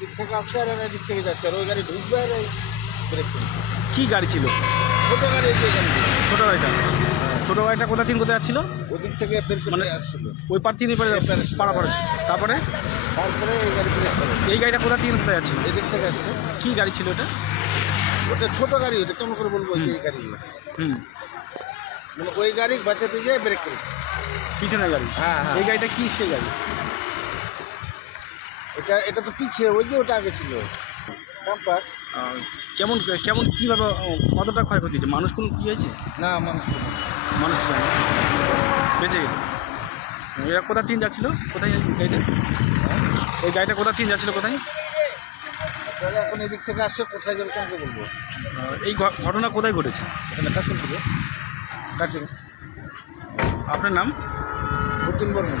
ওদিক থেকে আসছে আর এরা এদিক থেকে যাচ্ছে আর ওই গাড়ি ঢুকবে আর এই ব্রেক করেছে কি গাড়ি ছিল? ছোটো গাড়ি এই যে গাড়ি। ছোট গাড়িটা? ছোট গাড়িটা কোথা থেকে কোথায় যাচ্ছিল? ওদিক থেকে বের মানে- আসছিল। ওই পার থেকে এপারে পাড়া পড়েছে তারপরে? তারপরে এই গাড়ি ব্রেক করে। এই গাড়িটা কোথা থেকে কোথায় যাচ্ছিল এদিক থেকে আসছে। কি গাড়ি ছিল এটা? ওটা ছোট গাড়ি ওটা কেমন করে বলব যে এই গাড়িগুলো। হুম। মানে ওই গাড়ি বাঁচাতে গিয়ে ব্রেক করেছে পিছনের গাড়ি? হ্যাঁ হ্যাঁ। এই গাড়িটা কি সেই গাড়ি? এটা এটা তো পিছিয়ে ওই যে ওটা আগে ছিল। বাম্পার। কেমন কেমন কীভাবে কতটা ক্ষয়ক্ষতি হয়েছে? মানুষ কোনো কী হয়েছে? না মানুষ মানুষ বেঁচে গেছে। এরা কোথা তিন যাচ্ছিল? কোথায় এই গাড়িটা? এই গাড়িটা কোথা তিন যাচ্ছিল কোথায়? এখন এদিক থেকে আসছে কোথায় যাবে কেমন করে বলব এই ঘটনা কোথায় ঘটেছে? এখানে কাশিম থেকে। কাটিং। আপনার নাম? দক্ষিণ বর্মন।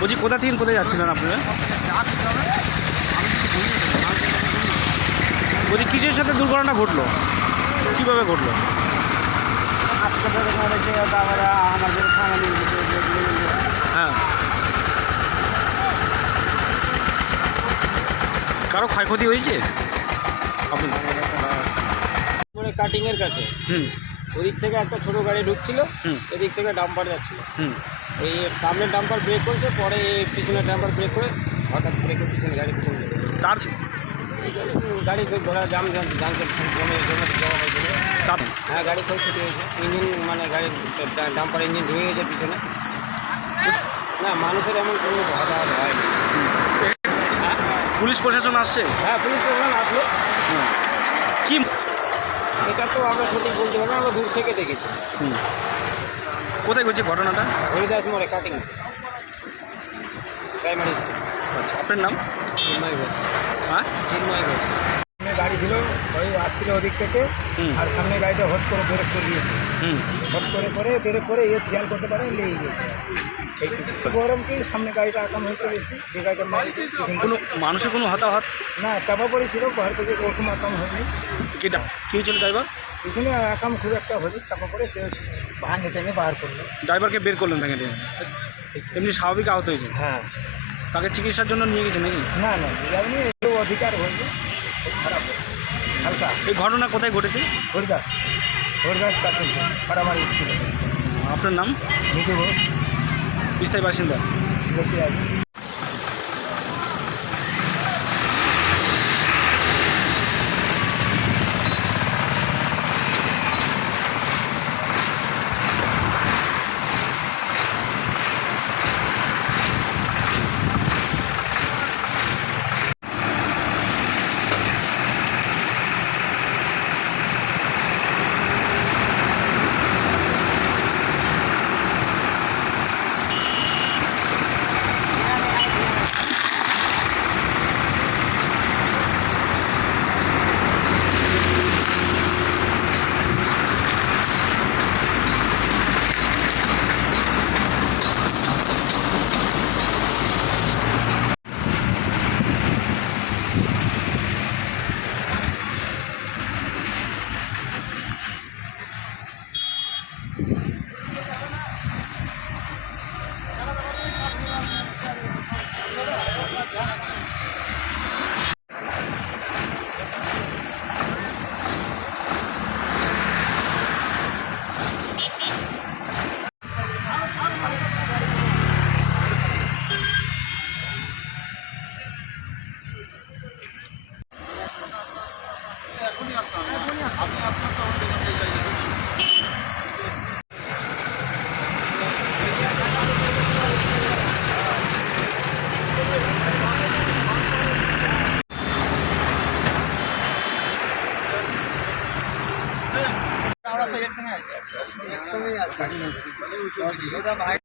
বলছি কোথা থেকে কোথায় যাচ্ছিলেন আপনারা বলছি কিসের সাথে দুর্ঘটনা ঘটলো? কীভাবে ঘটলো? হ্যাঁ। কারও ক্ষয়ক্ষতি হয়েছে? আপনি কাটিংয়ের কাছে। হুম। ওদিক থেকে একটা ছোট গাড়ি ঢুকছিল। এদিক থেকে ডাম্পার যাচ্ছিল। হুম। এই সামনের ডাম্পার ব্রেক করেছে পরে এই পিছনের ডাম্পার ব্রেক করে হঠাৎ ব্রেকের পিছনে গাড়ি পিছনে তার গাড়ি খুব ঘোড়া জাম জাম জমে জমে যাওয়া হয়েছিল হ্যাঁ গাড়ি ক্ষয়ক্ষতি হয়েছে। ইঞ্জিন মানে গাড়ির ডাম্পার ইঞ্জিন ঢুকে গেছে পিছনে। না মানুষের এমন কোনো হতাহত হয়নি হ্যাঁ। পুলিশ প্রশাসন আসছে? হ্যাঁ পুলিশ প্রশাসন আসলো। হুম। কি সেটা তো আমরা সঠিক বলতে পারব আমরা দূর থেকে দেখেছি। হুম। কোথায় ঘটছে ঘটনাটা? হরিদাস মোড়ে কাটিং। প্রাইমারি স্কুল আচ্ছা আপনার নাম? চিন্ময় ঘোষ। হ্যাঁ? চিন্ময় ঘোষ। সামনে গাড়ি ছিল ওই আসছিল ওদিক থেকে হুম। আর সামনে গাড়িটা হট করে ব্রেক করে দিয়েছে। হুম। হট করে করে ব্রেক করে এ খেয়াল করতে পারে লেগে গেছে। এইটুকু। গরম কি? সামনে গাড়িটা আকাম হয়েছে বেশি যে গাড়িটা কোনো মানুষের কোনো হতাহত? না চাপা পড়েছিল ঘর থেকে ওরকম আকাম হয়নি। কেটা কী হয়েছিল ড্রাইভার এখানে আকাম খুব একটা হয়েছে চাপা পড়ে সে ভাঙে টেনে বার করল। ড্রাইভারকে বের করলেন ভেঙে দিয়ে? এমনি স্বাভাবিক আহত হয়েছে? হ্যাঁ। তাকে চিকিৎসার জন্য নিয়ে গেছে নাকি? না না এমনি অধিকার হয়েছে খারাপ হালকা। এই ঘটনা কোথায় ঘটেছে? হরিদাস হরিদাস কাছে পাড়ামারি স্কুলে। আপনার নাম? মিঠু ঘোষ। স্থায়ী বাসিন্দা। বেঁচে আছে 你吃的也挺多，我给。